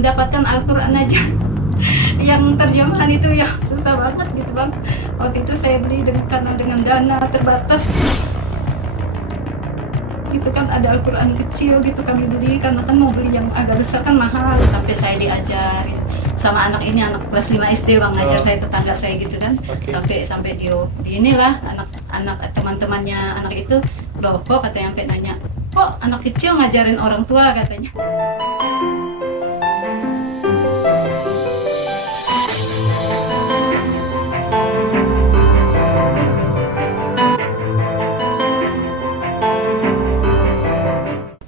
mendapatkan Al-Quran aja yang terjemahan itu ya susah banget gitu bang. Waktu itu saya beli karena dengan dana terbatas gitu kan, ada Al-Quran kecil gitu kami beli karena kan mau beli yang agak besar kan mahal. Sampai saya diajarin sama anak ini, anak kelas 5 SD bang, ngajar saya, tetangga saya gitu kan. Sampai dia di inilah anak teman-temannya anak itu, loh kok katanya, sampai nanya kok anak kecil ngajarin orang tua katanya.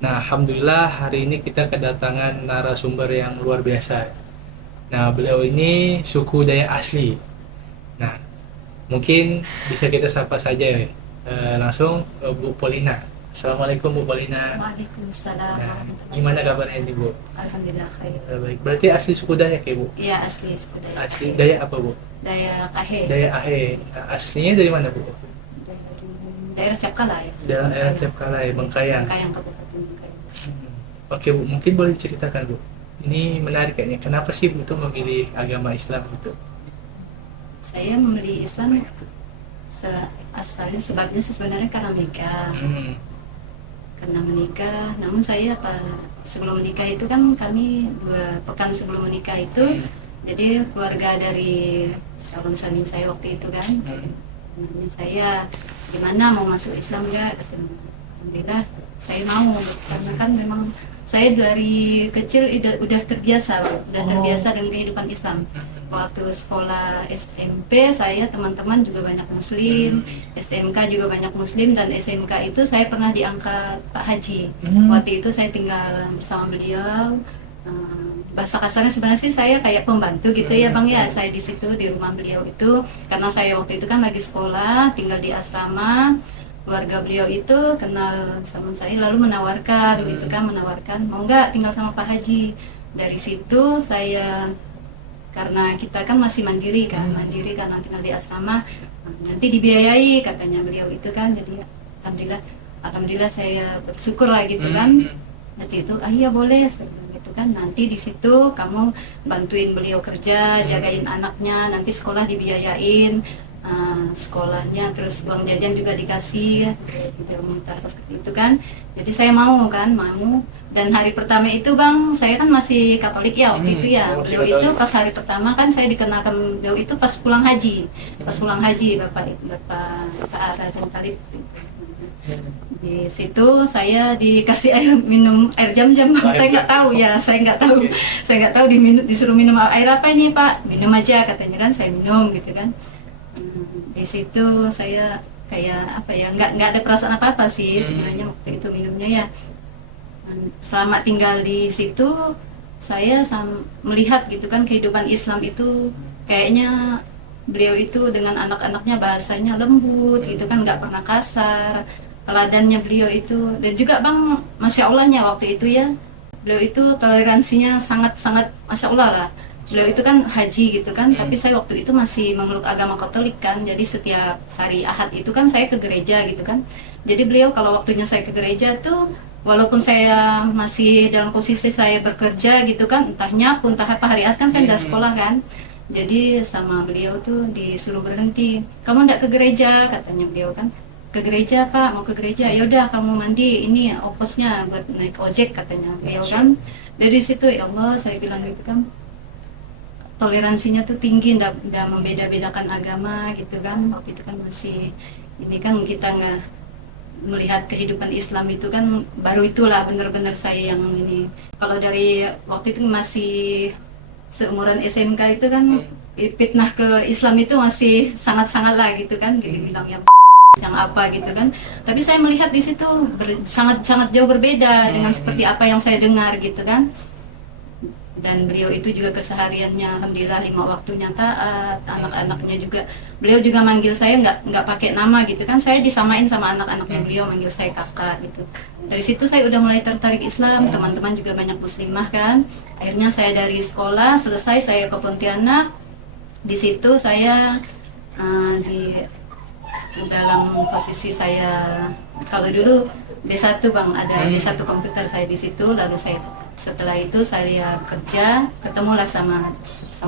Nah, alhamdulillah hari ini kita kedatangan narasumber yang luar biasa. Nah, beliau ini suku Dayak asli. Nah, mungkin bisa kita sapa saja ya. Langsung Bu Polina. Assalamualaikum Bu Polina. Waalaikumsalam. Nah, gimana kabarnya nih Bu? Alhamdulillah khair. Baik. Berarti asli suku Dayak ya Bu? Iya asli suku Dayak. Asli Dayak apa Bu? Dayak Ahe. Dayak Ahe. Nah, aslinya dari mana Bu? Daerah Capkalay. Daerah Capkalay, Bengkayang. Bengkayang, Kabupaten Bengkayang. Oke Bu, mungkin boleh diceritakan Bu. Ini menarik kayaknya. Kenapa sih Bu tuh memilih agama Islam itu? Saya memilih Islam asalnya, sebabnya sebenarnya karena menikah. Karena menikah, namun saya sebelum menikah itu kan kami 2 pekan sebelum menikah itu, jadi keluarga dari calon suami saya waktu itu kan, nanya saya gimana mau masuk Islam enggak? Alhamdulillah saya mau, karena kan memang saya dari kecil udah terbiasa dengan kehidupan Islam. Waktu sekolah SMP saya teman-teman juga banyak Muslim, SMK juga banyak Muslim, dan SMK itu saya pernah diangkat Pak Haji. Waktu itu saya tinggal bersama beliau. Bahasa kasarnya sebenarnya sih saya kayak pembantu gitu ya bang ya, saya di situ di rumah beliau itu, karena saya waktu itu kan lagi sekolah tinggal di asrama. Keluarga beliau itu kenal sama saya lalu menawarkan gitu kan, mau nggak tinggal sama Pak Haji. Dari situ saya, karena kita kan masih mandiri karena tinggal di asrama, nanti dibiayai katanya beliau itu kan. Jadi alhamdulillah saya bersyukur lah gitu kan. Nanti itu iya boleh gitu kan, nanti di situ kamu bantuin beliau kerja, jagain anaknya, nanti sekolah dibiayain, sekolahnya, terus uang jajan juga dikasih gitu, seperti itu kan. Jadi saya mau, dan hari pertama itu bang, saya kan masih Katolik ya waktu itu ya. Beliau itu pas hari pertama kan saya dikenalkan beliau itu pas pulang haji, bapak Ara dan Talib. Di situ saya dikasih air jam-jam bang. Saya nggak tahu disuruh minum air apa ini Pak, minum aja katanya kan, saya minum gitu kan. Di situ saya kayak apa ya, nggak ada perasaan apa sih sebenarnya waktu itu minumnya ya. Selama tinggal di situ saya melihat gitu kan kehidupan Islam itu, kayaknya beliau itu dengan anak-anaknya bahasanya lembut gitu kan, nggak pernah kasar, teladannya beliau itu. Dan juga bang, masya Allahnya waktu itu ya, beliau itu toleransinya sangat masya Allah lah. Beliau itu kan haji gitu kan, tapi saya waktu itu masih memeluk agama Katolik kan, jadi setiap hari Ahad itu kan saya ke gereja gitu kan. Jadi beliau kalau waktunya saya ke gereja tuh, walaupun saya masih dalam posisi saya bekerja gitu kan, entah nyapu entah apa, hari Ahad kan saya udah sekolah kan. Jadi sama beliau tuh disuruh berhenti, kamu nggak ke gereja katanya beliau kan. Ke gereja Pak, mau ke gereja, yaudah kamu mandi, ini ongkosnya buat naik ojek katanya beliau kan. Dari situ ya Allah saya bilang gitu kan, toleransinya tuh tinggi, nggak membeda-bedakan agama gitu kan. Waktu itu kan masih ini kan, kita nggak melihat kehidupan Islam itu kan, baru itulah benar-benar saya yang ini. Kalau dari waktu itu masih seumuran SMK itu kan, fitnah ke Islam itu masih sangat-sangat lah gitu kan, gitu bilang yang apa gitu kan. Tapi saya melihat di situ sangat jauh berbeda dengan seperti apa yang saya dengar gitu kan. Dan beliau itu juga kesehariannya alhamdulillah 5 waktunya taat, anak-anaknya juga beliau juga manggil saya nggak pakai nama gitu kan, saya disamain sama anak-anaknya beliau, manggil saya kakak gitu. Dari situ saya udah mulai tertarik Islam, teman-teman juga banyak muslimah kan. Akhirnya saya dari sekolah selesai saya ke Pontianak. Di situ saya di dalam posisi saya, kalau dulu D1 bang, ada D1 komputer saya di situ, lalu Setelah itu saya kerja, ketemulah sama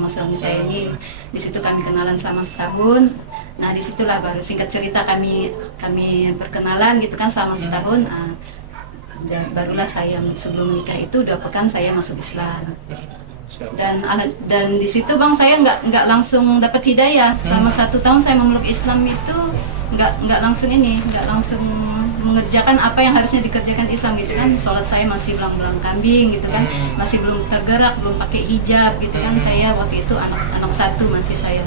suami saya ini. Di situ kami kenalan selama setahun. Nah disitulah baru singkat cerita kami perkenalan gitu kan selama setahun. Dan barulah saya sebelum menikah itu 2 pekan saya masuk Islam. Dan di situ bang saya nggak langsung dapat hidayah. Selama 1 tahun saya memeluk Islam itu nggak langsung mengerjakan apa yang harusnya dikerjakan Islam gitu kan. Sholat saya masih belang-belang kambing gitu kan, masih belum tergerak, belum pakai hijab gitu kan. Saya waktu itu anak 1 masih saya.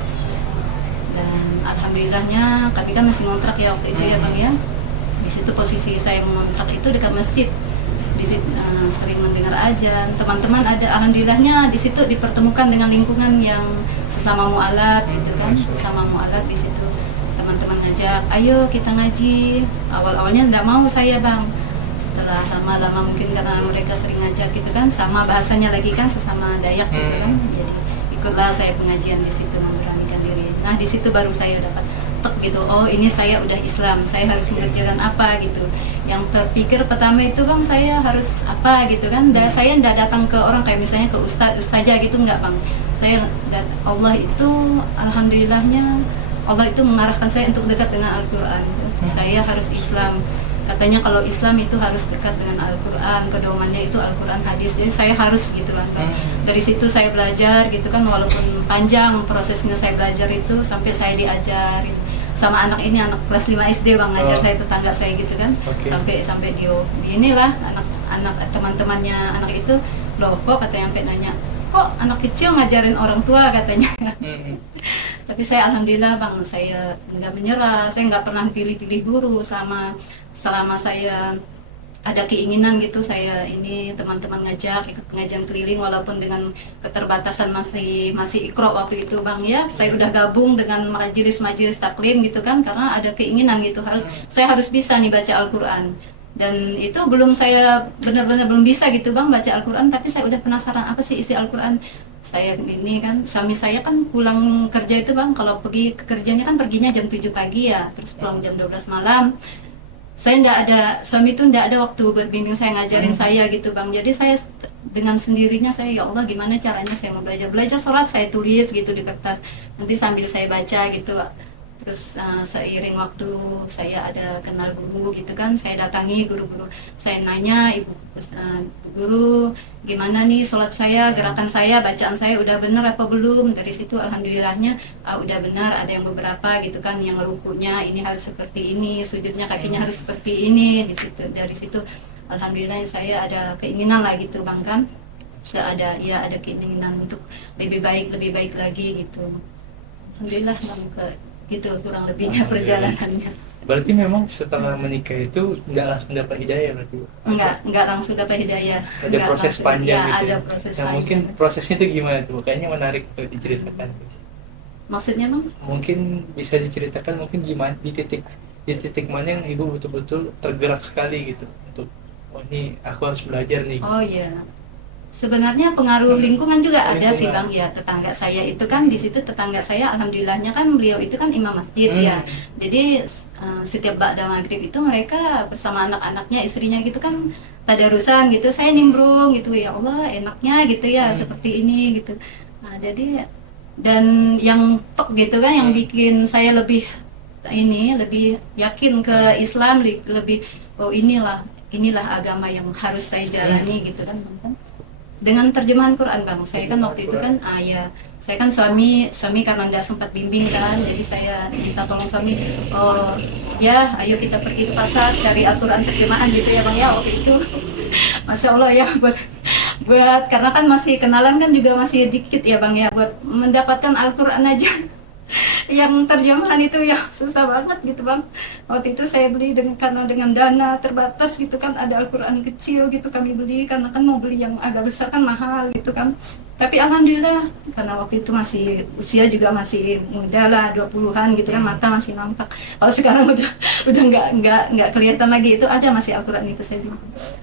Dan alhamdulillahnya kami kan masih ngontrak ya waktu itu ya bang ya. Di situ posisi saya mengontrak itu dekat masjid. Di situ sering mendengar ajan, teman-teman ada, alhamdulillahnya di situ dipertemukan dengan lingkungan yang sesama mualaf gitu kan, sesama mualaf. Di situ teman-teman ngajak, ayo kita ngaji. Awal-awalnya nggak mau saya bang, setelah lama-lama mungkin karena mereka sering ngajak gitu kan, sama bahasanya lagi kan sesama Dayak gitu kan, jadi ikutlah saya pengajian di situ, memberanikan diri. Nah di situ baru saya dapat gitu, oh ini saya udah Islam, saya harus mengerjakan apa gitu. Yang terpikir pertama itu bang, saya harus apa gitu kan. Saya nggak datang ke orang kayak misalnya ke ustazah gitu, nggak bang. Saya Allah itu alhamdulillahnya Allah itu mengarahkan saya untuk dekat dengan Al-Quran. Saya harus Islam. Katanya kalau Islam itu harus dekat dengan Al-Quran, pedomannya itu Al-Quran, hadis. Jadi saya harus gitu kan. Dari situ saya belajar gitu kan, walaupun panjang prosesnya saya belajar itu, sampai saya diajarin sama anak ini, anak kelas 5 SD bang, ngajar saya, tetangga saya gitu kan. Sampai di inilah anak teman-temannya anak itu, loh kok katanya, sampai nanya, kok anak kecil ngajarin orang tua katanya. Tapi saya alhamdulillah bang, saya nggak menyerah, saya nggak pernah pilih-pilih guru. Selama saya ada keinginan gitu, saya ini teman-teman ngajak ikut pengajian keliling, walaupun dengan keterbatasan masih ikro waktu itu bang ya. Saya udah gabung dengan majelis taklim gitu kan, karena ada keinginan gitu, saya harus bisa nih baca Al-Quran. Dan itu saya benar-benar belum bisa gitu bang baca Al-Quran, tapi saya udah penasaran apa sih isi Al-Quran. Saya ini kan, suami saya kan pulang kerja itu bang, kalau pergi ke kerjanya kan perginya jam 7 pagi ya, terus pulang jam 12 malam. Saya suami itu ndak ada waktu buat bimbing saya, ngajarin saya gitu bang. Jadi saya dengan sendirinya, saya ya Allah gimana caranya saya mau belajar sholat, saya tulis gitu di kertas, nanti sambil saya baca gitu. Terus seiring waktu saya ada kenal guru gitu kan, saya datangi guru-guru, saya nanya, ibu guru gimana nih sholat saya, gerakan saya, bacaan saya udah bener apa belum. Dari situ alhamdulillahnya udah benar, ada yang beberapa gitu kan, yang rukunya ini harus seperti ini, sujudnya kakinya harus seperti ini. Dari situ alhamdulillah saya ada keinginan lah gitu bang kan, ada keinginan untuk lebih baik lagi gitu. Alhamdulillah bang, gitu kurang lebihnya perjalanannya. Berarti memang setelah menikah itu nggak langsung dapat hidayah berarti? Nggak langsung dapat hidayah. Ada proses panjang ya, gitu. Ada proses panjang. Mungkin prosesnya itu gimana tuh? Kayaknya menarik tuh diceritakan. Maksudnya bang? Mungkin bisa diceritakan mungkin gimana di titik mana yang ibu betul-betul tergerak sekali gitu untuk, oh ini aku harus belajar nih. Oh iya. Sebenarnya pengaruh lingkungan juga ada sih bang ya. Tetangga saya itu kan, di situ tetangga saya alhamdulillahnya kan beliau itu kan imam masjid ya. Jadi setiap ba'da maghrib itu mereka bersama anak-anaknya, istrinya gitu kan tadarusan gitu. Saya nimbrung gitu, ya Allah enaknya gitu ya seperti ini gitu. Nah jadi, dan yang gitu kan yang bikin saya lebih yakin ke Islam, lebih oh inilah agama yang harus saya jalani gitu kan. Dengan terjemahan Quran bang, saya kan waktu itu kan saya kan suami karena nggak sempat bimbing kan, jadi saya minta tolong suami, oh ya ayo kita pergi ke pasar cari Al-Quran terjemahan gitu ya bang ya waktu itu. Masya Allah ya, buat karena kan masih kenalan kan juga masih dikit ya bang ya, buat mendapatkan Al-Quran aja yang terjemahan itu ya susah banget gitu bang. Waktu itu saya beli karena dengan dana terbatas gitu kan, ada Al-Quran kecil gitu kami beli, karena kan mau beli yang agak besar kan mahal gitu kan. Tapi alhamdulillah karena waktu itu usia juga masih muda lah, 20-an gitu kan, mata masih nampak. Kalau sekarang udah nggak kelihatan lagi, itu ada masih Al-Quran itu saya.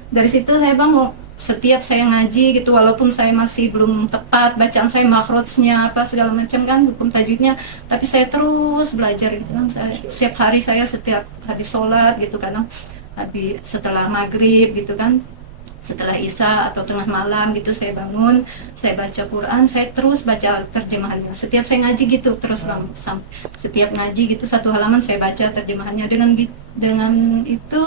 Dari situ saya bang, setiap saya ngaji gitu, walaupun saya masih belum tepat bacaan saya, makhrajnya apa segala macam kan, hukum tajwidnya, tapi saya terus belajar gitu kan. Setiap hari saya setiap hari sholat gitu kan, habis setelah maghrib gitu kan, setelah Isya atau tengah malam gitu saya bangun, saya baca Quran, saya terus baca terjemahannya. Setiap saya ngaji gitu terus bang, setiap ngaji gitu satu halaman saya baca terjemahannya. Dengan itu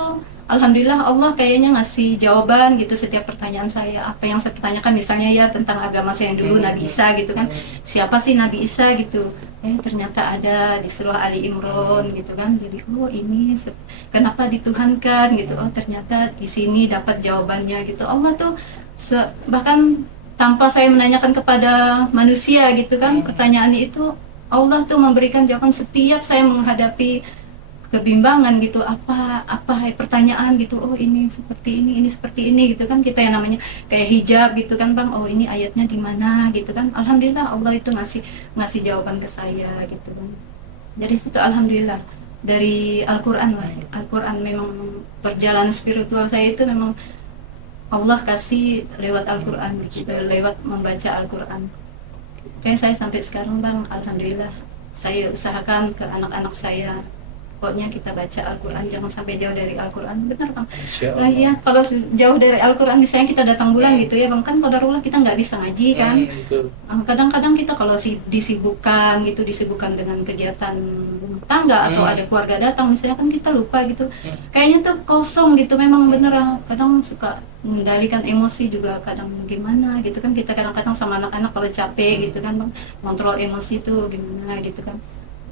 Alhamdulillah Allah kayaknya ngasih jawaban gitu setiap pertanyaan saya. Apa yang saya pertanyakan misalnya ya tentang agama saya yang dulu Nabi Isa gitu kan, siapa sih Nabi Isa gitu, ternyata ada di surah Ali Imran gitu kan. Jadi oh ini kenapa dituhankan gitu, oh ternyata di sini dapat jawabannya gitu. Allah tuh bahkan tanpa saya menanyakan kepada manusia gitu kan, pertanyaan itu Allah tuh memberikan jawaban setiap saya menghadapi kebimbangan gitu, apa pertanyaan gitu, oh ini seperti ini gitu kan. Kita yang namanya kayak hijab gitu kan bang, oh ini ayatnya di mana gitu kan. Alhamdulillah Allah itu ngasih jawaban ke saya gitu kan. Dari situ alhamdulillah dari Al-Quran lah, Al-Quran memang perjalanan spiritual saya itu memang Allah kasih lewat Al-Quran gitu, lewat membaca Al-Quran. Kayak saya sampai sekarang bang, alhamdulillah saya usahakan ke anak-anak saya, pokoknya kita baca Al-Quran, jangan sampai jauh dari Al-Quran. Benar bang? Nah, ya, kalau jauh dari Al-Quran, misalnya kita datang bulan gitu ya bang, kan qadarullah kita nggak bisa ngaji kan. Kadang-kadang kita kalau disibukkan dengan kegiatan rumah tangga atau ada keluarga datang misalnya, kan kita lupa gitu. Kayaknya tuh kosong gitu, memang bener. Kadang suka mengendalikan emosi juga kadang gimana gitu kan. Kita kadang-kadang sama anak-anak kalau capek gitu kan bang, kontrol emosi tuh gimana gitu kan.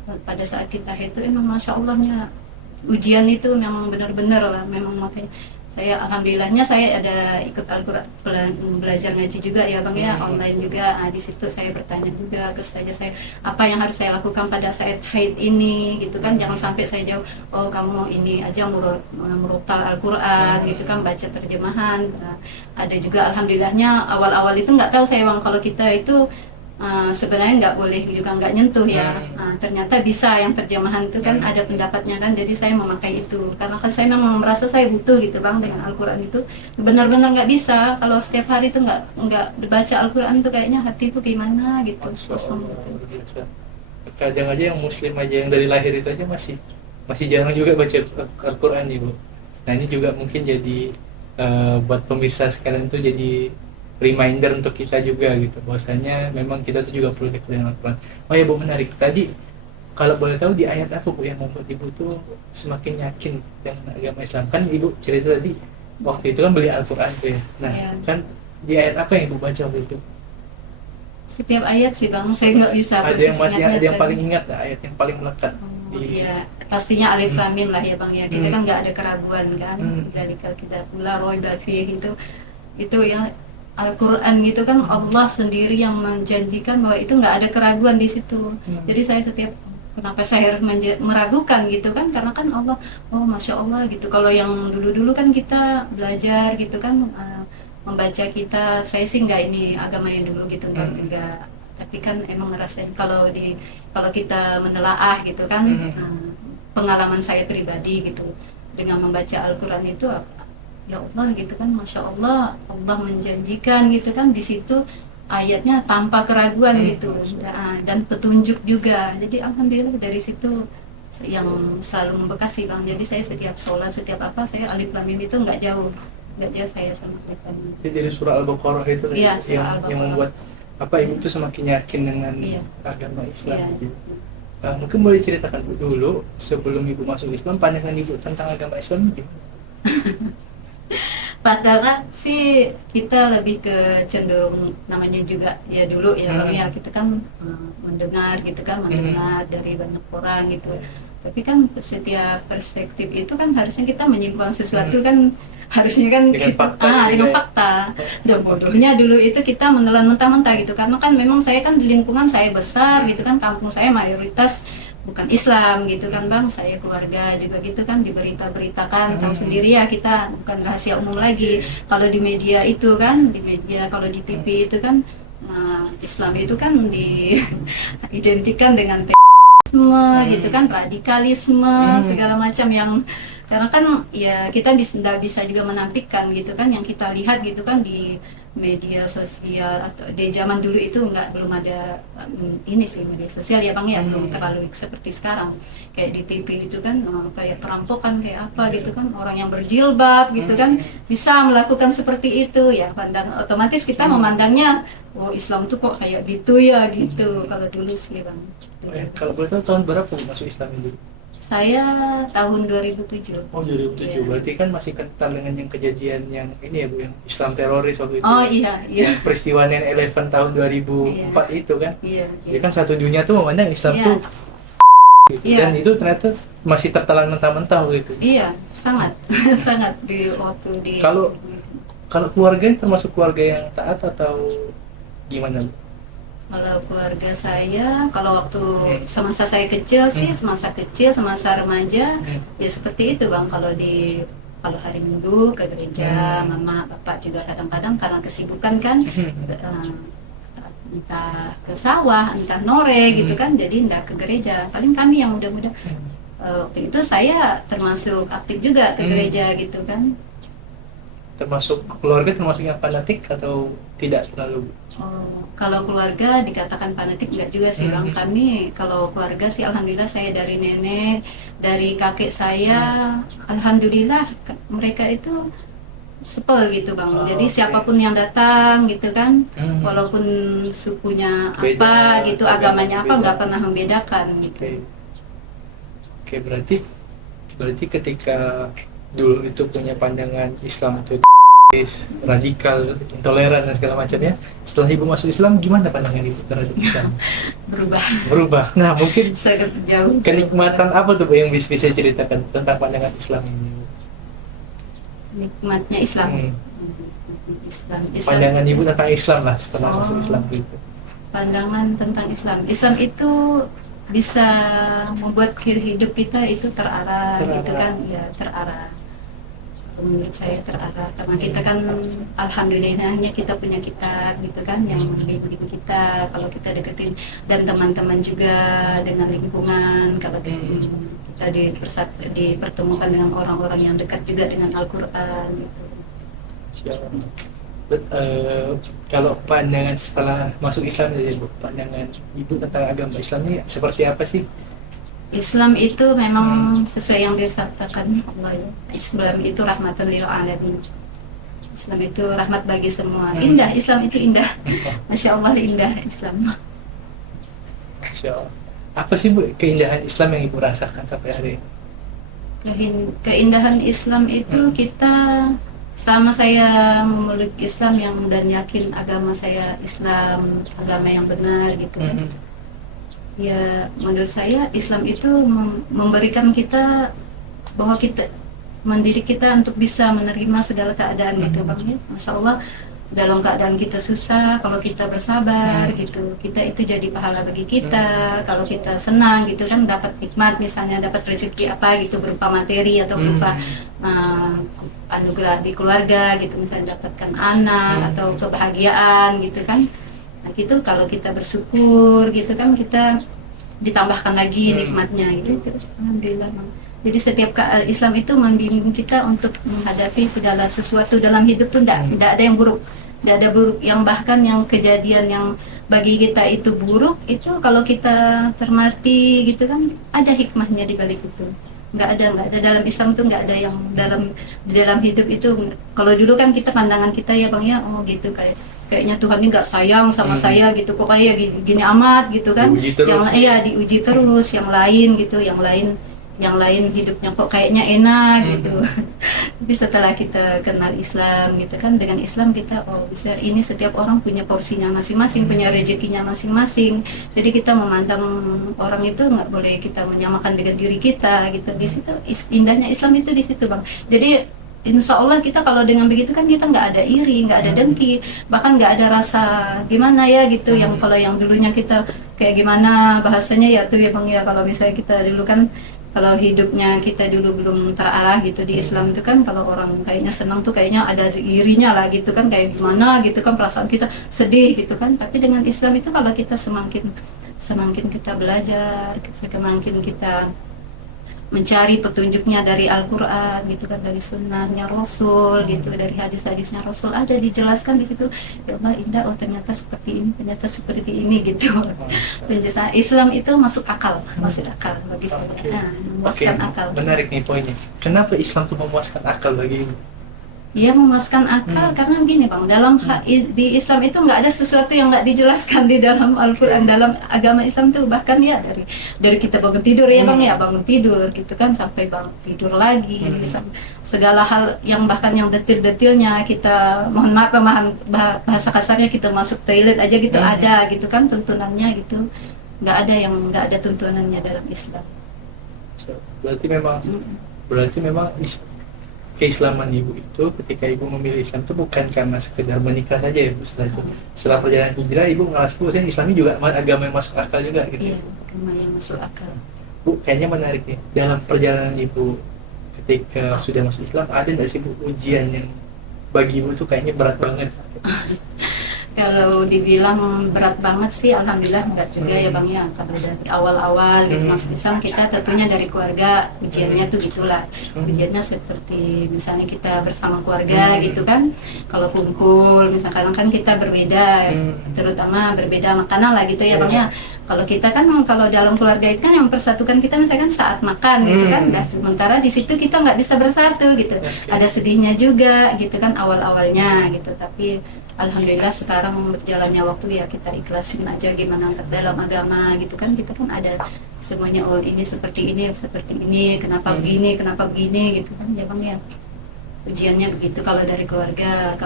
Pada saat kita itu emang masya Allahnya ujian itu memang benar-benar lah, memang makanya saya alhamdulillahnya saya ada ikut Al-Quran, belajar ngaji juga ya bang ya, online juga. Di situ saya bertanya juga ke saja saya apa yang harus saya lakukan pada saat haid ini gitu kan. Jangan sampai saya jauh, oh kamu ini aja murotal Al-Quran gitu kan, baca terjemahan. Ada juga alhamdulillahnya awal-awal itu nggak tahu saya bang kalau kita itu sebenarnya nggak boleh juga, nggak nyentuh ya. Ternyata bisa yang terjemahan itu kan ada pendapatnya kan, jadi saya memakai itu karena kan saya memang merasa saya butuh gitu bang dengan Al-Quran itu. Benar-benar nggak bisa kalau setiap hari itu nggak baca Al-Quran itu kayaknya hati itu gimana gitu, kosong gitu. Kadang aja yang muslim aja yang dari lahir itu aja masih jarang juga baca Al-Quran ibu. Nah ini juga mungkin jadi buat pemirsa sekarang itu jadi reminder untuk kita juga gitu, bahwasanya memang kita tuh juga perlu dekat dengan Al-Quran. Oh ya bu, menarik tadi, kalau boleh tahu di ayat apa bu yang membuat ibu tuh semakin yakin dengan agama Islam? Kan ibu cerita tadi waktu itu kan beli Al-Quran tuh ya. Nah kan di ayat apa yang ibu baca waktu itu? Setiap ayat sih bang, saya nggak bisa ada yang paling ingat, ayat yang paling melekat. Iya, pastinya Alif Lam Mim lah ya bang ya. Kita kan nggak ada keraguan kan, dari kita pula Roy Batfi itu yang Al-Quran gitu kan, Allah sendiri yang menjanjikan bahwa itu nggak ada keraguan di situ. Jadi saya setiap kenapa saya harus meragukan gitu kan, karena kan Allah, oh masya Allah gitu. Kalau yang dulu kan kita belajar gitu kan, membaca saya sih nggak ini agama yang dulu gitu enggak. Tapi kan emang ngerasain kalau kita menelaah gitu kan, pengalaman saya pribadi gitu dengan membaca Al-Quran itu, ya Allah gitu kan, masya Allah, Allah menjanjikan gitu kan di situ ayatnya tanpa keraguan gitu, dan petunjuk juga. Jadi alhamdulillah dari situ yang selalu membekas sih bang. Jadi saya setiap sholat, setiap apa, saya Alif Lam Mim itu nggak jauh saya sama Alif Lam Mim. Jadi dari surah Al-Baqarah itu ya, yang membuat ibu itu semakin yakin dengan agama Islam gitu. Mungkin boleh ceritakan dulu sebelum ibu masuk Islam, pandangan ibu tentang agama Islam gimana? Pandangan sih kita lebih ke cenderung, namanya juga ya dulu ya ya kita kan mendengar dari banyak orang gitu. Tapi kan setiap perspektif itu kan harusnya kita menyimpulkan sesuatu kan, harusnya kan dengan fakta. Dan bodohnya dulu itu kita menelan mentah-mentah gitu, karena kan memang saya kan di lingkungan saya besar gitu kan, kampung saya mayoritas bukan Islam gitu kan bang. Saya keluarga juga gitu kan diberita-beritakan, tahu sendiri ya, kita bukan rahasia umum lagi. Kalau di media itu kan, kalau di TV itu kan Islam itu kan diidentikan dengan terorisme gitu kan, radikalisme segala macam yang karena kan ya kita nggak bisa juga menampilkan gitu kan yang kita lihat gitu kan di media sosial, atau di zaman dulu itu belum ada ini sih media sosial ya bang ya, belum terlalu seperti sekarang kayak di TV itu kan kayak perampokan kayak apa gitu kan, orang yang berjilbab gitu kan bisa melakukan seperti itu ya, otomatis kita memandangnya oh Islam tuh kok kayak gitu ya gitu kalau dulu sih bang. Kalau boleh tahu tahun berapa masuk Islam itu? Saya tahun 2007. Oh 2007, Iya. berarti kan masih kental dengan yang kejadian yang ini ya Bu, yang Islam teroris waktu itu. Oh iya iya. Yang peristiwa 9/11 tahun 2004 itu kan. Iya. Jadi kan satu dunia tuh memandang Islam Iya. tuh gitu. Iya. Dan itu ternyata masih tertelan mentah-mentah gitu. Iya, sangat sangat di waktu di. Kalau keluarga termasuk keluarga yang taat atau gimana Bu? Kalau keluarga saya, kalau waktu semasa saya kecil sih, semasa kecil, semasa remaja, ya seperti itu bang. Kalau hari Minggu ke gereja, mama, bapak juga kadang-kadang karena kesibukan kan, entah ke sawah, entah nore gitu kan, jadi enggak ke gereja. Paling kami yang muda-muda. Waktu itu saya termasuk aktif juga ke gereja gitu kan. Termasuk keluarga termasuk yang fanatik atau tidak terlalu? Kalau keluarga dikatakan fanatik enggak juga sih bang. Kami kalau keluarga sih alhamdulillah, saya dari nenek, dari kakek saya, alhamdulillah mereka itu supel gitu bang. Jadi siapapun yang datang gitu kan, walaupun sukunya apa Beda, gitu, agamanya apa, beda. nggak pernah membedakan gitu. Oke, berarti ketika dulu itu punya pandangan Islam itu radikal, intoleran dan segala macamnya, setelah ibu masuk Islam gimana pandangan ibu terhadap Islam? Berubah. Nah, mungkin Sangat jauh. kenikmatan apa tuh Bu, yang bisa ceritakan tentang pandangan Islam ini? Nikmatnya Islam. Islam. Pandangan ibu tentang Islam lah setelah masuk Islam gitu. Pandangan tentang Islam. Islam itu bisa membuat hidup kita itu terarah. Gitu kan, ya terarah. Menurut saya terarah, karena kita kan alhamdulillahnya kita punya kitab gitu kan yang membimbing kita kalau kita deketin, dan teman-teman juga dengan lingkungan, kalau kita dipertemukan dengan orang-orang yang dekat juga dengan Al-Quran gitu. Kalau pandangan setelah masuk Islam ya Bu, pandangan ibu tentang agama Islam ini seperti apa sih? Islam itu memang sesuai yang disabdakan Allah ya. Islam itu rahmatan lil alamin. Islam itu rahmat bagi semua. Indah, Islam itu indah. Masya Allah indah Islam. Masya Allah. Apa sih Bu keindahan Islam yang ibu rasakan sampai hari ini? Keindahan Islam itu kita, sama saya memeluk Islam dan yakin agama saya Islam, agama yang benar gitu kan. Ya menurut saya Islam itu memberikan kita bahwa kita mendidik kita untuk bisa menerima segala keadaan gitu bang ya. Masya Allah, dalam keadaan kita susah, kalau kita bersabar gitu, kita itu jadi pahala bagi kita. Kalau kita senang gitu kan, dapat nikmat, misalnya dapat rezeki apa gitu berupa materi atau berupa anugerah di keluarga gitu, misalnya dapatkan anak atau kebahagiaan gitu kan. Nah gitu, kalau kita bersyukur gitu kan, kita ditambahkan lagi nikmatnya gitu. Alhamdulillah. Jadi setiap Islam itu membimbing kita untuk menghadapi segala sesuatu dalam hidup tuh tidak ada yang buruk. Tidak ada buruk, yang bahkan yang kejadian yang bagi kita itu buruk, itu kalau kita cermati gitu kan, ada hikmahnya di balik itu. Nggak ada dalam Islam tuh, nggak ada yang di dalam hidup itu. Kalau dulu kan kita, pandangan kita ya bang ya, oh gitu, kayaknya Tuhan ini nggak sayang sama saya gitu, kok kayak gini amat gitu kan. Diuji terus, yang lain gitu, yang lain hidupnya kok kayaknya enak gitu. Tapi setelah kita kenal Islam gitu kan, dengan Islam kita bisa, ini setiap orang punya porsinya masing-masing, punya rezekinya masing-masing. Jadi kita memandang orang itu nggak boleh kita menyamakan dengan diri kita gitu. Di situ indahnya Islam itu di situ bang. Jadi insya Allah kita kalau dengan begitu kan, kita nggak ada iri, nggak ada dengki, bahkan nggak ada rasa gimana ya gitu. Yang kalau yang dulunya kita kayak gimana bahasanya ya tuh ya bang ya, kalau misalnya kita dulu kan, kalau hidupnya kita dulu belum terarah gitu di Islam itu kan, kalau orang kayaknya senang tuh kayaknya ada irinya lah gitu kan, kayak gimana gitu kan, perasaan kita sedih gitu kan. Tapi dengan Islam itu kalau kita semakin kita belajar, semakin kita mencari petunjuknya dari Al-Quran gitu kan, dari sunnahnya Rasul gitu, dari hadis-hadisnya Rasul ada dijelaskan di situ. Ya Allah, indah, oh ternyata seperti ini, ternyata seperti ini gitu. Penjelasan Islam itu masuk akal, masuk akal bagi saya. Oke. Nah, Oke, memuaskan akal. menarik nih poinnya. Kenapa Islam tuh memuaskan akal bagi ibu? Ya memuaskan akal karena gini bang, dalam di Islam itu nggak ada sesuatu yang nggak dijelaskan di dalam Al-Quran, dalam agama Islam tuh. Bahkan ya dari kita bangun tidur ya bang, ya bangun tidur gitu kan sampai bangun tidur lagi, segala hal yang bahkan yang detil-detilnya kita, mohon maaf bahasa kasarnya, kita masuk toilet aja gitu ada gitu kan tuntunannya gitu. Nggak ada tuntunannya dalam Islam. So, berarti memang keislaman ibu itu, ketika ibu memilih Islam itu bukan karena sekedar menikah saja ya bu. Setelah perjalanan hijrah ibu ngerasa bahwa Islam ini juga agama yang masuk akal juga gitu. Iya, agama yang masuk akal. Bu, kayaknya menarik nih, dalam perjalanan ibu ketika sudah masuk Islam, ada nggak sih bu ujian yang bagi ibu tuh kayaknya berat banget? Kalau dibilang berat banget sih, alhamdulillah enggak juga ya bang ya. Kalau dari awal-awal gitu masuk Islam, kita tentunya dari keluarga ujiannya tuh gitulah. Ujiannya seperti misalnya kita bersama keluarga gitu kan, kalau kumpul misalkan kan kita berbeda, terutama berbeda makanan lah gitu ya bang ya. Kalau kita kan, kalau dalam keluarga itu kan yang mempersatukan kita misalkan saat makan gitu kan, nah sementara di situ kita nggak bisa bersatu gitu. Ada sedihnya juga gitu kan awal-awalnya gitu, tapi alhamdulillah sekarang berjalannya waktu ya kita ikhlasin aja gimana dalam agama gitu kan. Kita kan ada semuanya, oh ini seperti ini kenapa begini gitu kan ya bang ya. Ujiannya begitu kalau dari keluarga.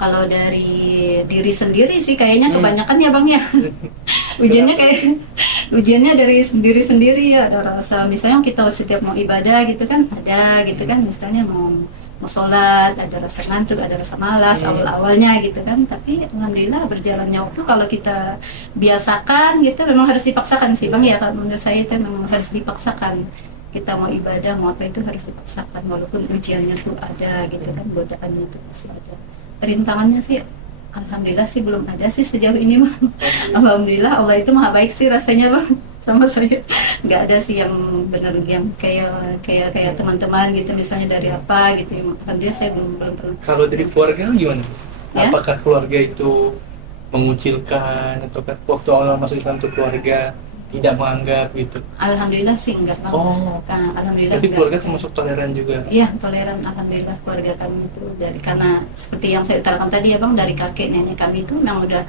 Kalau dari diri sendiri sih kayaknya kebanyakan ya bang ya. Ujiannya dari diri sendiri ya. Ada rasa misalnya kita setiap mau ibadah gitu kan, ada gitu kan, misalnya mau sholat, ada rasa ngantuk, ada rasa malas awal-awalnya gitu kan. Tapi alhamdulillah berjalannya waktu, kalau kita biasakan gitu, memang harus dipaksakan sih bang ya. Kalau menurut saya itu memang harus dipaksakan. Kita mau ibadah mau apa itu harus dipaksakan, walaupun ujiannya tuh ada gitu kan, godaannya tuh masih ada. Rintangannya sih alhamdulillah sih belum ada sih sejauh ini bang. Alhamdulillah, Allah itu maha baik sih rasanya bang sama saya. Nggak ada sih yang benar yang kayak teman-teman gitu misalnya dari apa gitu. Alhamdulillah saya belum pernah. Kalau dari keluarga gimana? Ya? Apakah keluarga itu mengucilkan, atau waktu awal masuk Islam tuh keluarga tidak menganggap gitu? Alhamdulillah sih enggak bang. Nah, alhamdulillah. Berarti enggak. keluarga termasuk toleran juga? Iya toleran, alhamdulillah keluarga kami itu karena seperti yang saya utarakan tadi ya bang, dari kakek nenek kami itu memang udah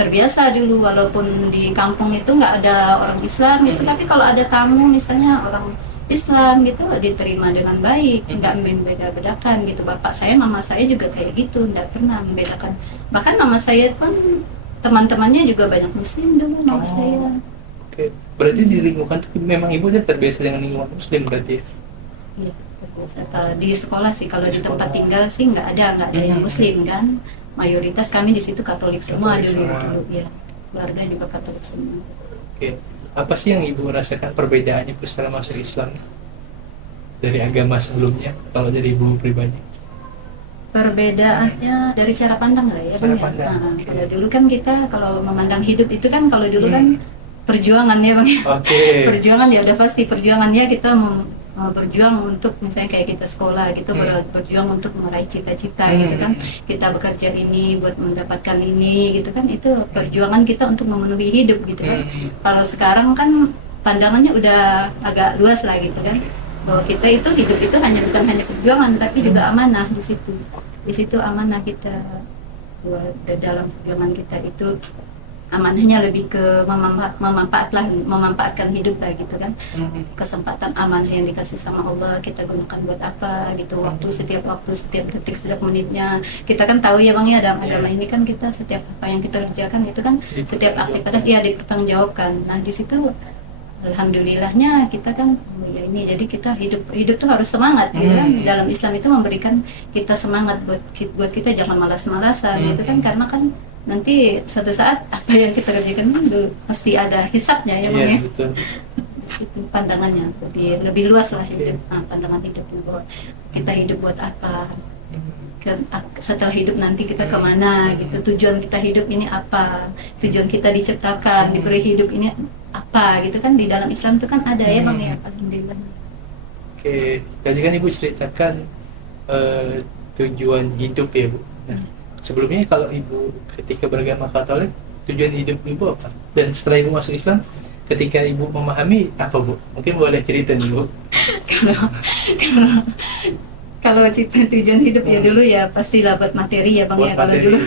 terbiasa dulu, walaupun di kampung itu nggak ada orang Islam gitu, tapi kalau ada tamu misalnya orang Islam gitu diterima dengan baik, nggak membeda-bedakan gitu. Bapak saya, mama saya juga kayak gitu, nggak pernah membedakan. Bahkan mama saya pun teman-temannya juga banyak Muslim dulu mama saya. Oke, berarti di lingkungan tuh memang ibu udah terbiasa dengan lingkungan Muslim berarti ya? Iya terbiasa. Kalau di sekolah sih, kalau di tempat tinggal sih nggak ada yang Muslim kan. Mayoritas kami di situ Katolik semua dulu ya, keluarga juga Katolik semua. Oke, apa sih yang ibu rasakan perbedaannya setelah masuk Islam dari agama sebelumnya, kalau dari ibu pribadi? Perbedaannya dari cara pandang lah ya bang ya. Nah, kalau dulu kan kita kalau memandang hidup itu kan, kalau dulu kan perjuangan ya bang ya. Perjuangan ya udah pasti perjuangan ya, kita berjuang untuk misalnya kayak kita sekolah gitu, berjuang untuk meraih cita-cita gitu kan, kita bekerja ini buat mendapatkan ini gitu kan, itu perjuangan kita untuk memenuhi hidup gitu kan. Kalau sekarang kan pandangannya udah agak luas lah gitu kan, bahwa kita itu hidup itu bukan hanya perjuangan tapi juga amanah. Di situ amanah kita buat dalam perjuangan kita itu, amanahnya lebih ke memanfaatkan hidup lah gitu kan. Kesempatan amanah yang dikasih sama Allah kita gunakan buat apa gitu, setiap detik, setiap menitnya. Kita kan tahu ya bang ya, dalam agama ini kan kita setiap apa yang kita kerjakan itu kan, setiap aktivitas ya dipertanggungjawabkan. Nah di situ alhamdulillahnya kita kan ya ini, jadi kita hidup tuh harus semangat gitu kan. Dalam Islam itu memberikan kita semangat buat kita jangan malas-malasan gitu kan, karena kan nanti suatu saat apa yang kita kerjakan itu pasti ada hisabnya ya bang ya. Betul. Itu pandangannya lebih luas lah hidup. Pandangan hidupnya bahwa kita hidup buat apa, setelah hidup nanti kita kemana gitu, tujuan kita hidup ini apa, tujuan kita diciptakan diberi hidup ini apa gitu kan, di dalam Islam itu kan ada ya bang ya, alhamdulillah. Oke, tadi kan Ibu ceritakan tujuan hidup ya Bu. Nah, sebelumnya kalau Ibu ketika beragama Katolik, tujuan hidup Ibu apa? Dan setelah Ibu masuk Islam, ketika Ibu memahami apa Bu? Mungkin boleh cerita nih Bu. kalau kalau kalau cerita tujuan hidup ya dulu ya pastilah buat materi ya bang Buat ya, kalau materi. dulu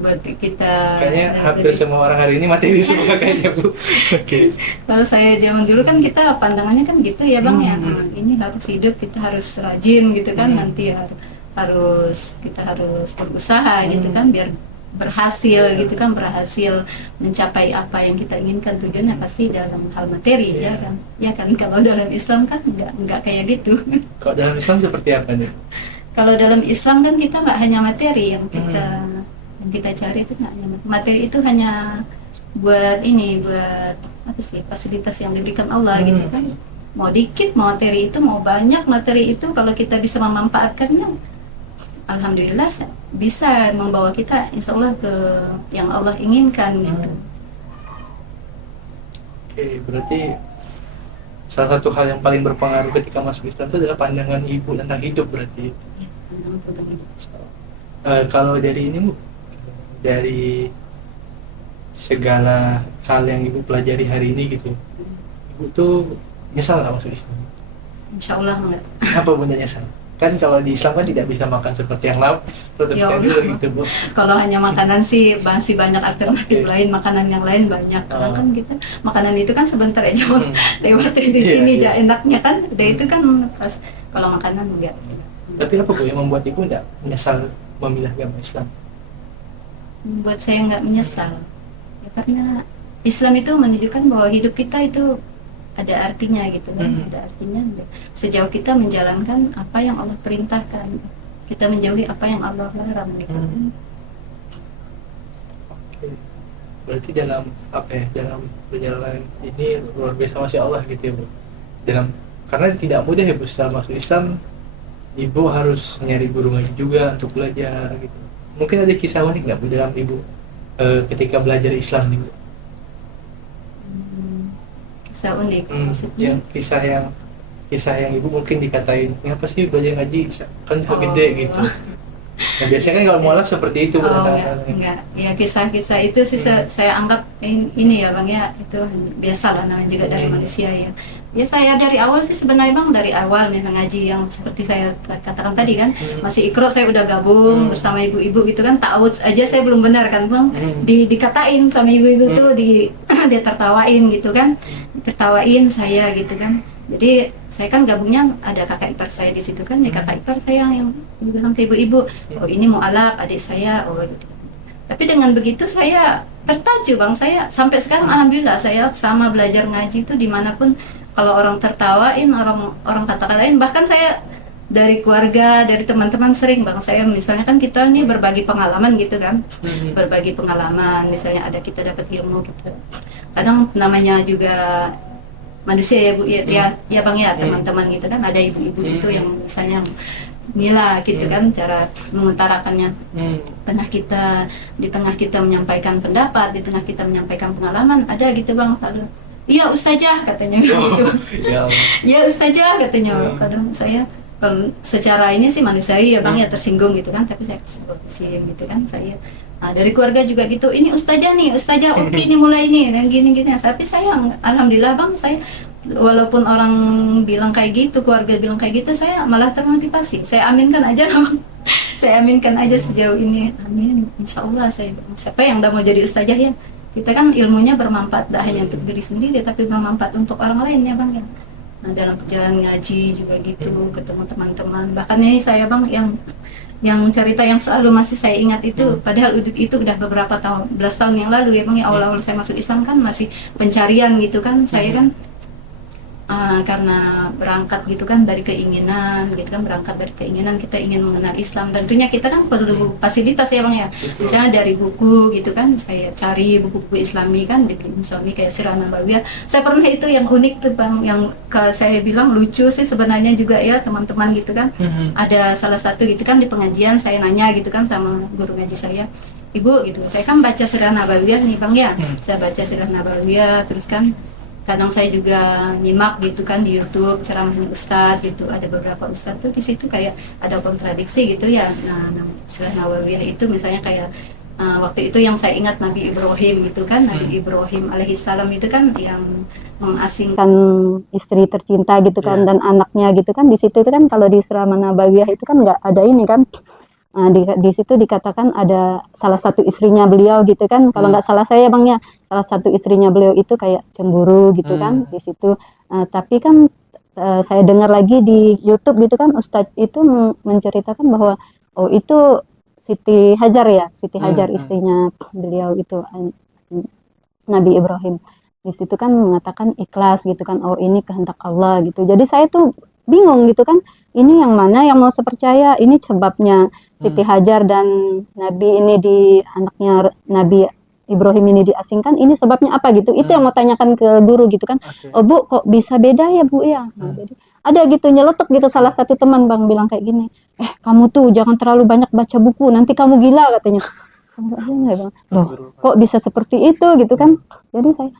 buat kita Kayaknya hampir semua orang hari ini materi semua kayaknya Bu. Oke. kalau saya zaman dulu kan kita pandangannya kan gitu ya bang ya, Hmm. nah, ini harus hidup kita harus rajin gitu kan, nanti kita harus berusaha gitu kan biar berhasil gitu kan, berhasil mencapai apa yang kita inginkan, tujuannya pasti dalam hal materi Iya. ya kan kalau dalam Islam kan nggak kayak gitu. Kalau dalam Islam seperti apa nih? Kalau dalam Islam kan kita nggak hanya materi yang kita cari, itu nggak hanya materi, itu hanya buat ini, buat apa sih, fasilitas yang diberikan Allah gitu kan, mau dikit mau materi itu, mau banyak materi itu, kalau kita bisa memanfaatkannya alhamdulillah bisa membawa kita insya Allah ke yang Allah inginkan gitu. Oke, berarti salah satu hal yang paling berpengaruh ketika masuk Islam itu adalah pandangan Ibu tentang hidup berarti. Ya, tentang itu. Kalau dari ini Bu, dari segala hal yang Ibu pelajari hari ini gitu, Ibu tuh nyesal nggak masuk Islam? Insya Allah enggak. Apa Bunda nyesal? Kan kalau di Islam kan tidak bisa makan seperti yang lain, seperti Ya yang dulu Allah. gitu Bu. Kalau hanya makanan sih masih banyak alternatif Oke. lain, makanan yang lain banyak. Karena Oh. kan kita makanan itu kan sebentar aja lewatnya di Iya, sini, iya. dah enaknya kan. Udah itu kan pas kalau makanan enggak. Tapi apa Bu yang membuat Ibu nggak menyesal memilih agama Islam? Buat saya nggak menyesal. Ya, karena Islam itu menunjukkan bahwa hidup kita itu ada artinya gitu kan, ada artinya. Sejauh kita menjalankan apa yang Allah perintahkan, kita menjauhi apa yang Allah larang gitu. Oke. Berarti dalam apa ya, dalam perjalanan ini luar biasa Masya Allah gitu ya Bu. Karena tidak mudah ya Bu, setelah masuk Islam Ibu harus nyari guru ngaji juga untuk belajar gitu. Mungkin ada kisah unik nggak Bu dalam Ibu ketika belajar Islam nih Bu? Kisah unik maksudnya. Yang kisah yang Ibu mungkin dikatain, ngapa sih belajar ngaji kan udah gede gitu. Nah biasanya kan kalau mualaf seperti itu Bu, enggak. Ya kisah-kisah itu sih saya anggap ini ya bang ya, itu biasalah namanya juga dari manusia ya. Ya saya dari awal sih sebenarnya bang, dari awal misalnya ngaji yang seperti saya katakan tadi kan, masih ikro saya udah gabung bersama ibu-ibu gitu kan, ta'awudz aja saya belum benar kan bang, dikatain sama ibu-ibu tuh dia tertawain gitu kan, tertawain saya gitu kan. Jadi saya kan gabungnya ada kakak ipar saya di situ kan, ya kakak ipar saya yang bilang ke ibu-ibu, oh ini mualaf adik saya, oh gitu. Tapi dengan begitu saya tertajuk bang, saya sampai sekarang alhamdulillah saya sama belajar ngaji itu dimanapun, kalau orang tertawain, orang kata-katain, bahkan saya dari keluarga, dari teman-teman sering bang, saya misalnya kan kita nih berbagi pengalaman gitu kan, berbagi pengalaman, misalnya ada kita dapat ilmu gitu, kadang namanya juga manusia ya Bu ya, ya bang ya, teman-teman gitu kan, ada ibu-ibu itu yang misalnya inilah gitu kan cara mengutarakannya, di tengah kita menyampaikan pendapat, di tengah kita menyampaikan pengalaman, ada gitu bang, lalu iya ustazah katanya gitu. Ya ustazah katanya. Kadang saya kalau secara ini sih manusiawi ya bang ya, tersinggung gitu kan, tapi saya tersinggung gitu kan saya. Nah, dari keluarga juga gitu, ini ustazah nih, ustazah oke ini mulai nih dan gini-gini. Tapi saya alhamdulillah bang, saya walaupun orang bilang kayak gitu, keluarga bilang kayak gitu, saya malah termotivasi. Saya aminkan aja bang. Saya aminkan aja sejauh ini. Amin. Insya Allah saya, siapa yang udah mau jadi ustazah ya, kita kan ilmunya bermanfaat tidak hanya untuk diri sendiri tapi bermanfaat untuk orang lain ya bang ya. Nah dalam perjalanan ngaji juga gitu, ketemu teman-teman, bahkan ini saya bang yang cerita yang selalu masih saya ingat itu, padahal itu udah beberapa belas tahun yang lalu ya bang ya, awal-awal saya masuk Islam kan masih pencarian gitu kan, saya kan karena berangkat gitu kan dari keinginan gitu kan, berangkat dari keinginan kita ingin mengenal Islam, tentunya kita kan perlu fasilitas ya bang ya. Misalnya dari buku gitu kan, saya cari buku-buku Islami kan, dibeliin suami kayak Sirah Nabawiyah. Saya pernah itu yang unik tuh bang, yang saya bilang lucu sih sebenarnya juga ya teman-teman gitu kan. Ada salah satu gitu kan di pengajian, saya nanya gitu kan sama guru ngaji saya, ibu gitu, saya kan baca Sirah Nabawiyah nih bang ya, saya baca Sirah Nabawiyah terus kan kadang saya juga nyimak gitu kan di YouTube ceramahnya Ustadz gitu, ada beberapa Ustadz tuh di situ kayak ada kontradiksi gitu ya. Nah, istilah Nawawiyah itu misalnya kayak waktu itu yang saya ingat Nabi Ibrahim gitu kan, Nabi Ibrahim alaihissalam itu kan yang mengasingkan istri tercinta gitu kan, dan anaknya gitu kan, di situ itu kan kalau di Ceramah Nabawiyah itu kan nggak ada ini kan. Di situ dikatakan ada salah satu istrinya beliau gitu kan, kalau nggak salah saya bang ya, salah satu istrinya beliau itu kayak cemburu gitu kan di situ. Tapi kan saya dengar lagi di YouTube gitu kan, Ustadz itu menceritakan bahwa oh itu Siti Hajar ya, Siti Hajar istrinya beliau itu Nabi Ibrahim. Di situ kan mengatakan ikhlas gitu kan, oh ini kehendak Allah gitu. Jadi saya tuh bingung gitu kan, ini yang mana yang mau saya percaya, ini sebabnya Siti Hajar dan Nabi ini anaknya Nabi Ibrahim ini diasingkan, ini sebabnya apa gitu. Itu yang mau tanyakan ke guru gitu kan. Oh Bu, kok bisa beda ya Bu ya. Nah, jadi ada gitu nyeletuk gitu, salah satu teman bang bilang kayak gini, kamu tuh jangan terlalu banyak baca buku, nanti kamu gila katanya. Loh, kok bisa seperti itu gitu kan. Jadi saya,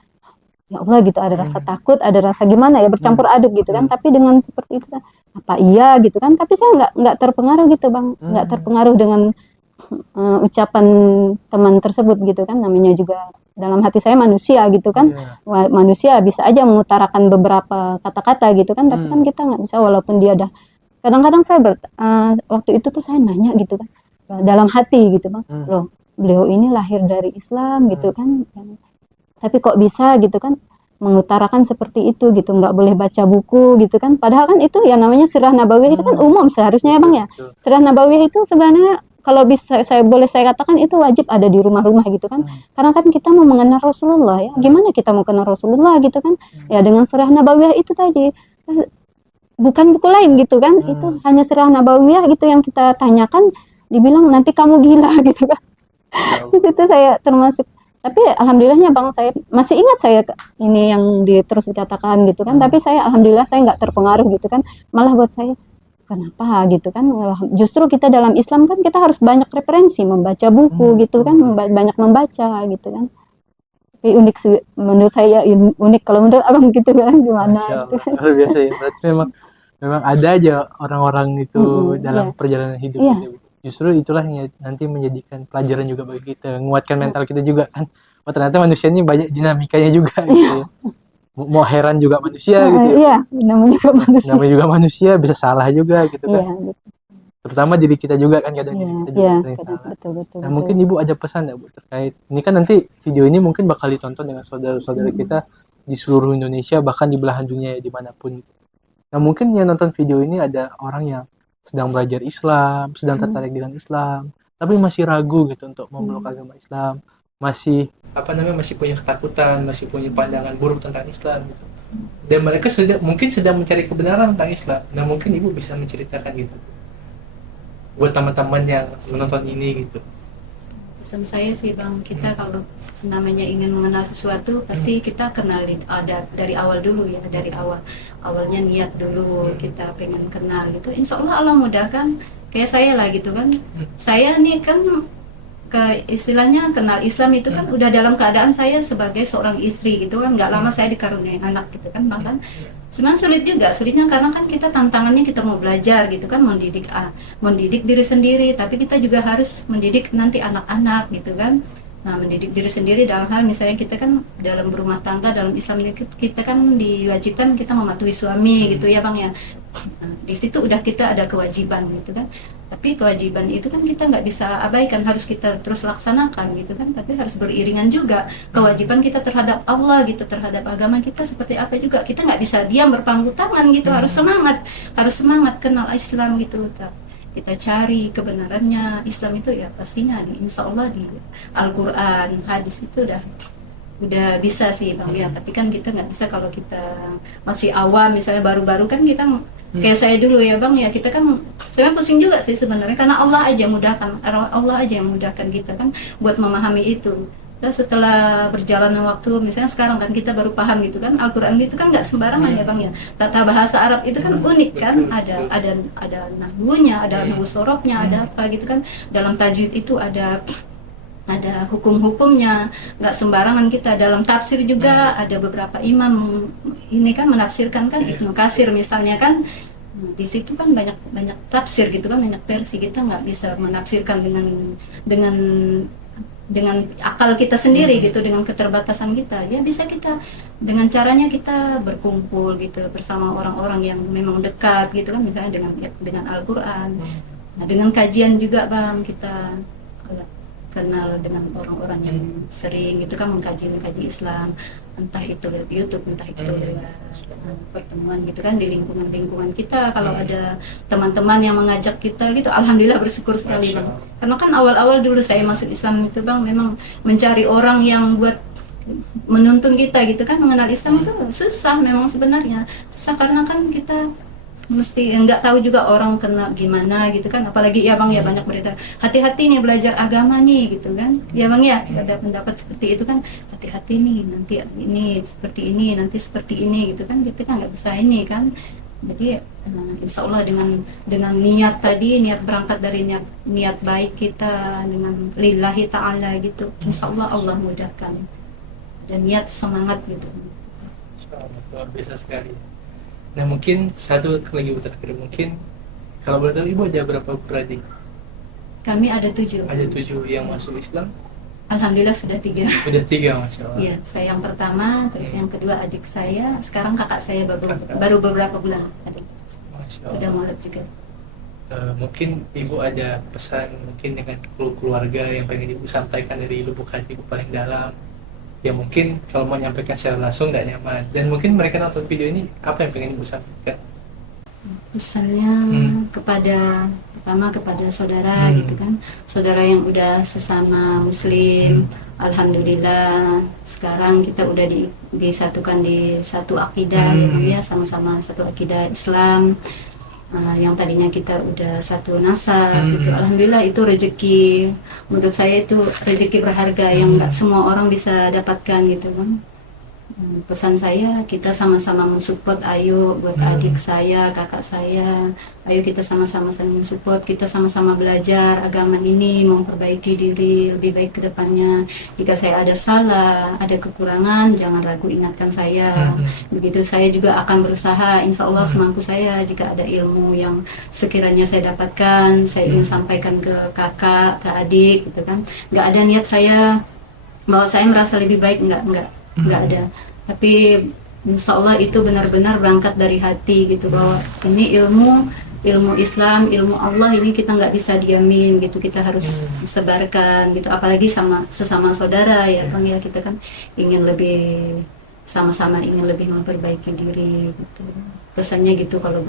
ya Allah gitu, ada rasa takut, ada rasa gimana ya, bercampur aduk gitu kan. Tapi dengan seperti itu apa iya gitu kan, tapi saya nggak terpengaruh gitu bang, nggak terpengaruh dengan ucapan teman tersebut gitu kan. Namanya juga dalam hati saya manusia gitu kan. Manusia bisa aja mengutarakan beberapa kata-kata gitu kan, tapi kan kita nggak bisa, walaupun dia ada. Kadang-kadang saya waktu itu tuh saya nanya gitu kan dalam hati gitu bang, loh beliau ini lahir dari Islam gitu kan, tapi kok bisa gitu kan mengutarakan seperti itu gitu, nggak boleh baca buku gitu kan. Padahal kan itu ya namanya Sirah Nabawiyah itu kan umum seharusnya ya bang ya. Sirah Nabawiyah itu sebenarnya kalau bisa boleh saya katakan itu wajib ada di rumah-rumah gitu kan. Karena kan kita mau mengenal Rasulullah ya. Gimana kita mau kenal Rasulullah gitu kan? Ya dengan Sirah Nabawiyah itu tadi. Bukan buku lain gitu kan. Itu hanya Sirah Nabawiyah gitu yang kita tanyakan, dibilang nanti kamu gila gitu kan. Di situ saya termasuk. Tapi alhamdulillahnya bang, saya masih ingat saya ini yang terus dikatakan gitu kan. Tapi saya alhamdulillah saya nggak terpengaruh gitu kan. Malah buat saya kenapa gitu kan, justru kita dalam Islam kan kita harus banyak referensi, membaca buku gitu kan, banyak membaca gitu kan. Tapi unik sih menurut saya, unik. Kalau menurut abang gitu kan gimana gitu. Luar biasa ya, berarti memang ada aja orang-orang itu dalam perjalanan hidup kita. Justru itulah yang nanti menjadikan pelajaran juga bagi kita, menguatkan mental kita juga kan. Oh ternyata manusia ini banyak dinamikanya juga gitu ya. Mau heran juga manusia gitu ya. Iya, namanya juga manusia bisa salah juga gitu kan. Iya, Terutama diri kita juga kan, kadang kita juga sering salah. Betul. Mungkin Ibu ada pesan ya Bu terkait ini kan, nanti video ini mungkin bakal ditonton dengan saudara-saudara kita di seluruh Indonesia, bahkan di belahan dunia ya, dimanapun. Nah mungkin yang nonton video ini ada orang yang sedang belajar Islam, sedang tertarik dengan Islam, tapi masih ragu gitu untuk memeluk agama Islam, masih masih punya ketakutan, masih punya pandangan buruk tentang Islam gitu. Dan mereka mungkin sedang mencari kebenaran tentang Islam. Nah mungkin Ibu bisa menceritakan gitu buat teman-teman yang menonton ini gitu. Pesan saya sih bang, kita kalau namanya ingin mengenal sesuatu pasti kita kenalin dari awal dulu ya, dari awalnya niat dulu kita pengen kenal gitu. Insya Allah mudahkan. Kayak saya lah gitu kan, saya nih kan istilahnya kenal Islam itu kan udah dalam keadaan saya sebagai seorang istri gitu kan, nggak lama saya dikaruniai anak gitu kan bang kan. Sebenarnya sulitnya karena kan kita tantangannya kita mau belajar gitu kan, mendidik diri sendiri, tapi kita juga harus mendidik nanti anak-anak gitu kan. Nah, mendidik diri sendiri dalam hal misalnya kita kan dalam berumah tangga, dalam Islam kita kan diwajibkan kita mematuhi suami gitu ya bang ya. Nah, di situ udah kita ada kewajiban gitu kan. Tapi kewajiban itu kan kita nggak bisa abaikan, harus kita terus laksanakan gitu kan. Tapi harus beriringan juga kewajiban kita terhadap Allah gitu, terhadap agama kita seperti apa juga. Kita nggak bisa diam berpangku tangan gitu, harus semangat kenal Islam gitu. Kita cari kebenarannya. Islam itu ya pastinya insya Allah di Al-Quran, hadis itu udah bisa sih bang ya. Tapi kan kita nggak bisa kalau kita masih awam, misalnya baru-baru kan kita kayak saya dulu ya bang ya, kita kan sebenarnya pusing juga sih sebenarnya, karena Allah aja yang mudahkan kita kan buat memahami itu. Kita setelah berjalannya waktu, misalnya sekarang kan kita baru paham gitu kan, Al-Quran itu kan nggak sembarangan ya bang ya. Tata bahasa Arab itu kan unik kan, ada nahwunya, ada nahwu sorobnya, ada apa gitu kan. Dalam tajwid itu ada ada hukum-hukumnya, nggak sembarangan kita. Dalam tafsir juga ada beberapa imam ini kan menafsirkan kan, Ibnu Katsir misalnya kan. Di situ kan banyak banyak tafsir gitu kan, banyak versi. Kita nggak bisa menafsirkan dengan dengan akal kita sendiri gitu, dengan keterbatasan kita. Ya bisa kita dengan caranya kita berkumpul gitu bersama orang-orang yang memang dekat gitu kan, misalnya dengan Al-Qur'an. Nah, dengan kajian juga Bang, kita kenal dengan orang-orang yang sering gitu kan mengkaji Islam, entah itu lewat YouTube, entah itu lewat pertemuan gitu kan di lingkungan kita. Kalau ada teman-teman yang mengajak kita gitu, alhamdulillah bersyukur sekali Bang. Karena kan awal-awal dulu saya masuk Islam itu Bang, memang mencari orang yang buat menuntun kita gitu kan mengenal Islam itu susah memang sebenarnya. Susah karena kan kita mesti nggak tahu juga orang kena gimana gitu kan, apalagi ya Bang ya banyak berita hati-hati nih belajar agama nih gitu kan ya Bang ya, ada pendapat seperti itu kan, hati-hati nih nanti ini seperti ini, nanti seperti ini gitu kan, kita kan nggak bisa ini kan. Jadi insya Allah dengan niat tadi, niat berangkat dari niat baik kita dengan lillahi ta'ala gitu, insya Allah Allah mudahkan, dan niat semangat gitu. Luar biasa sekali. Nah mungkin satu lagi terakhir, mungkin kalau boleh tahu Ibu ada berapa beradik? Kami ada 7. Ada 7 yang masuk Islam? Alhamdulillah sudah 3. Sudah 3, Masya Allah. Iya, saya yang pertama, terus yang kedua adik saya, sekarang kakak saya baru beberapa bulan adik. Masya Allah. Udah maulud juga. Mungkin Ibu ada pesan mungkin dengan keluarga yang pengen Ibu sampaikan dari lubuk hati Ibu paling dalam, ya mungkin kalau mau nyampaikan secara langsung nggak nyaman, dan mungkin mereka nonton video ini, apa yang pengen Ibu sampaikan? Pesannya pertama kepada saudara gitu kan, saudara yang udah sesama muslim, alhamdulillah sekarang kita udah disatukan di satu akidah ya Bang ya, sama-sama satu akidah Islam. Yang tadinya kita udah satu nasab gitu, alhamdulillah itu rezeki, menurut saya itu rezeki berharga yang nggak semua orang bisa dapatkan gitu Bang. Pesan saya, kita sama-sama mensupport, ayo buat adik saya, kakak saya, ayo kita sama-sama saling mensupport, kita sama-sama belajar agama ini, memperbaiki diri lebih baik ke depannya. Jika saya ada salah, ada kekurangan, jangan ragu ingatkan saya. Begitu saya juga akan berusaha, insya Allah semampu saya, jika ada ilmu yang sekiranya saya dapatkan, saya ingin sampaikan ke kakak, ke adik gitu kan. Nggak ada niat saya bahwa saya merasa lebih baik, nggak ada, tapi insya Allah itu benar-benar berangkat dari hati gitu, bahwa ini ilmu Islam, ilmu Allah ini kita nggak bisa diamin gitu, kita harus sebarkan gitu, apalagi sesama saudara ya Bang ya, kita kan ingin lebih sama-sama ingin lebih memperbaiki diri gitu. Pesannya gitu kalau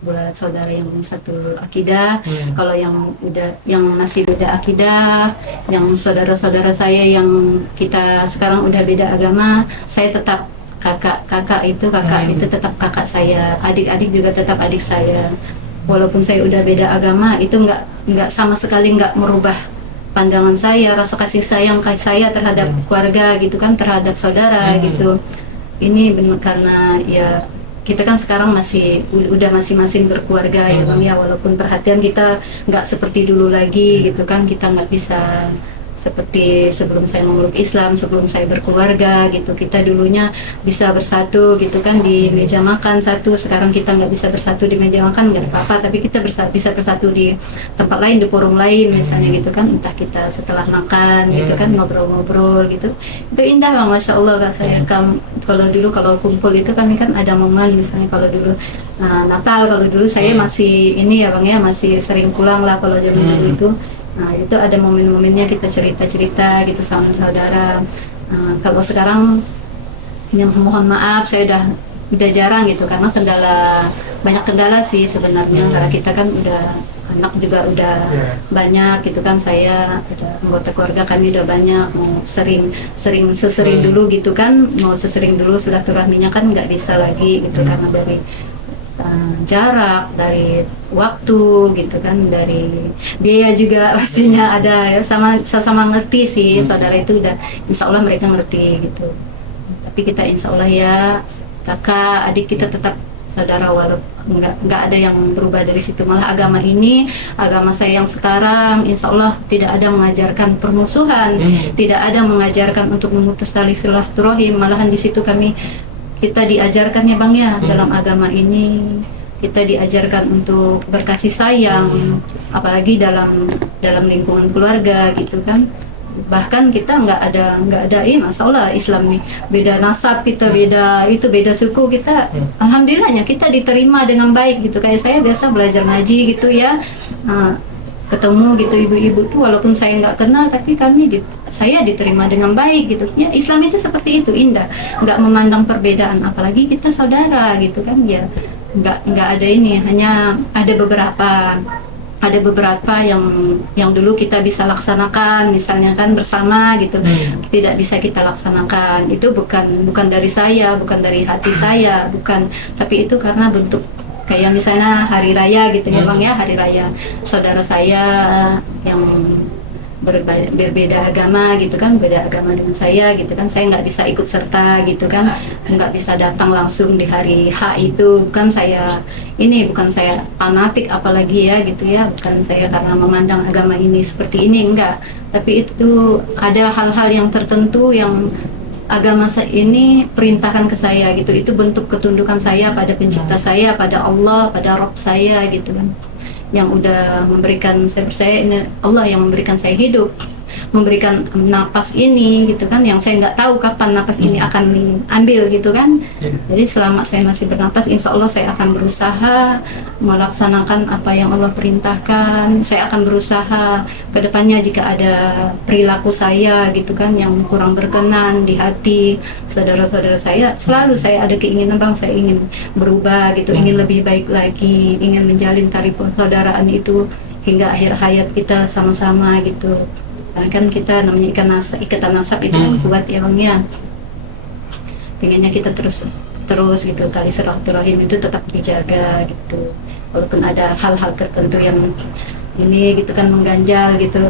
buat saudara yang satu akidah, kalau yang masih beda akidah, yang saudara-saudara saya yang kita sekarang udah beda agama, saya tetap kakak itu tetap kakak saya, adik-adik juga tetap adik saya. Walaupun saya udah beda agama, itu nggak sama sekali nggak merubah pandangan saya, rasa kasih sayang saya terhadap keluarga gitu kan, terhadap saudara gitu. Ini benar karena ya kita kan sekarang udah masing-masing berkeluarga ya Bang ya, walaupun perhatian kita nggak seperti dulu lagi gitu kan, kita nggak bisa seperti sebelum saya memeluk Islam, sebelum saya berkeluarga gitu, kita dulunya bisa bersatu gitu kan di meja makan satu, sekarang kita nggak bisa bersatu di meja makan, nggak apa-apa, tapi kita bisa bersatu di tempat lain, di forum lain misalnya gitu kan, entah kita setelah makan gitu kan, ngobrol-ngobrol gitu, itu indah Bang, Masya Allah. Saya kalau dulu kalau kumpul itu kami kan ada momen, misalnya kalau dulu Natal, kalau dulu saya masih ini ya Bang ya, masih sering pulang lah kalau zaman itu. Nah itu ada momen-momennya kita cerita-cerita gitu sama saudara. Kalau sekarang mohon maaf saya udah jarang gitu, karena banyak kendala sih sebenarnya, karena kita kan udah anak juga udah banyak gitu kan, saya ada anggota keluarga kami udah banyak, mau sesering dulu gitu kan, mau sesering dulu silaturahminya kan nggak bisa lagi gitu, karena dari jarak, dari waktu gitu kan, dari biaya juga pastinya ada ya, sama ngerti sih saudara itu udah, insya Allah mereka ngerti gitu, tapi kita insya Allah ya kakak adik kita tetap saudara, walaupun nggak ada yang berubah dari situ. Malah agama saya yang sekarang insya Allah tidak ada mengajarkan permusuhan, tidak ada mengajarkan untuk memutus tali silaturahim. Malahan di situ kita diajarkan ya Bang ya, dalam agama ini kita diajarkan untuk berkasih sayang, apalagi dalam lingkungan keluarga gitu kan. Bahkan kita nggak ada masya Allah Islam nih beda nasab, kita beda suku, kita alhamdulillahnya kita diterima dengan baik gitu. Kayak saya biasa belajar ngaji gitu ya, ketemu gitu ibu-ibu tuh walaupun saya nggak kenal, tapi saya diterima dengan baik gitu ya. Islam itu seperti itu, indah, nggak memandang perbedaan, apalagi kita saudara gitu kan ya. Nggak ada ini, hanya ada beberapa yang dulu kita bisa laksanakan, misalnya kan bersama gitu, tidak bisa kita laksanakan. Itu bukan dari saya, bukan dari hati saya, bukan, tapi itu karena bentuk kayak misalnya hari raya gitu ya Bang ya, hari raya saudara saya yang berbeda agama gitu kan, beda agama dengan saya gitu kan, saya nggak bisa ikut serta gitu kan, nggak bisa datang langsung di hari H itu. Bukan saya fanatik apalagi ya gitu ya, bukan saya karena memandang agama ini seperti ini, enggak, tapi itu ada hal-hal yang tertentu yang agama ini perintahkan ke saya gitu. Itu bentuk ketundukan saya pada pencipta saya, pada Allah, pada Rabb saya gitu kan, yang udah memberikan, saya percaya ini Allah yang memberikan saya hidup, memberikan napas ini gitu kan, yang saya nggak tahu kapan napas ini akan diambil gitu kan. Jadi selama saya masih bernapas, insya Allah saya akan berusaha melaksanakan apa yang Allah perintahkan. Saya akan berusaha kedepannya jika ada perilaku saya gitu kan yang kurang berkenan di hati saudara-saudara saya, selalu saya ada keinginan Bang, saya ingin berubah gitu, ingin lebih baik lagi, ingin menjalin tali persaudaraan itu hingga akhir hayat kita sama-sama gitu. Karena kan kita namanya ikatan nasab itu kan kuat ya Bang ya. Pengennya kita terus gitu, tali silaturahim itu tetap dijaga gitu. Walaupun ada hal-hal tertentu yang ini gitu kan mengganjal gitu,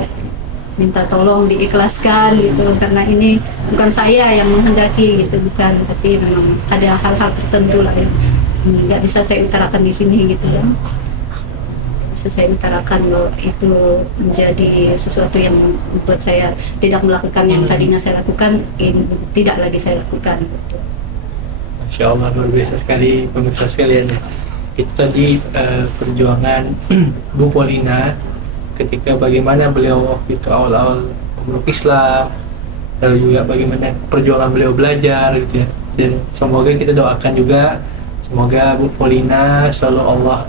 minta tolong diikhlaskan gitu, karena ini bukan saya yang menghendaki gitu, bukan, tapi memang ada hal-hal tertentu lah yang nggak bisa saya utarakan di sini gitu ya. Bisa saya utarakan loh, itu menjadi sesuatu yang membuat saya tidak melakukan yang tadinya saya lakukan, tidak lagi saya lakukan gitu. Masya Allah, luar biasa sekali pemirsa sekalian ya. Itu tadi perjuangan Bu Polina ketika bagaimana beliau itu awal-awal memeluk Islam, lalu juga bagaimana perjuangan beliau belajar gitu ya. Dan semoga kita doakan juga, semoga Bu Polina selalu Allah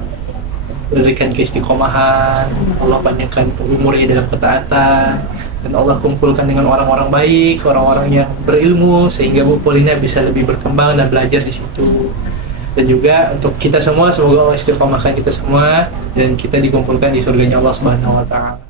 berikan keistiqomahan, Allah banyakkan umurnya dalam ketaatan, dan Allah kumpulkan dengan orang-orang baik, orang-orang yang berilmu, sehingga Bu Polina bisa lebih berkembang dan belajar di situ. Dan juga untuk kita semua, semoga Allah istiqomahkan kita semua dan kita dikumpulkan di surganya Allah Subhanahu wa Ta'ala.